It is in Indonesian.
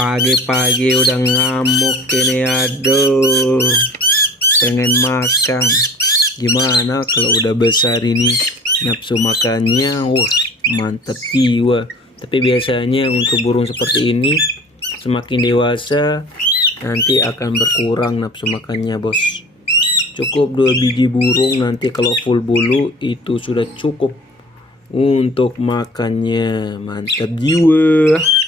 Pagi-pagi udah ngamuk ini, aduh. Pengen makan. Gimana kalau udah besar ini nafsu makannya, wah mantap jiwa. Tapi biasanya untuk burung seperti ini semakin dewasa nanti akan berkurang nafsu makannya, bos. Cukup 2 biji burung, nanti kalau full bulu itu sudah cukup untuk makannya. Mantap jiwa.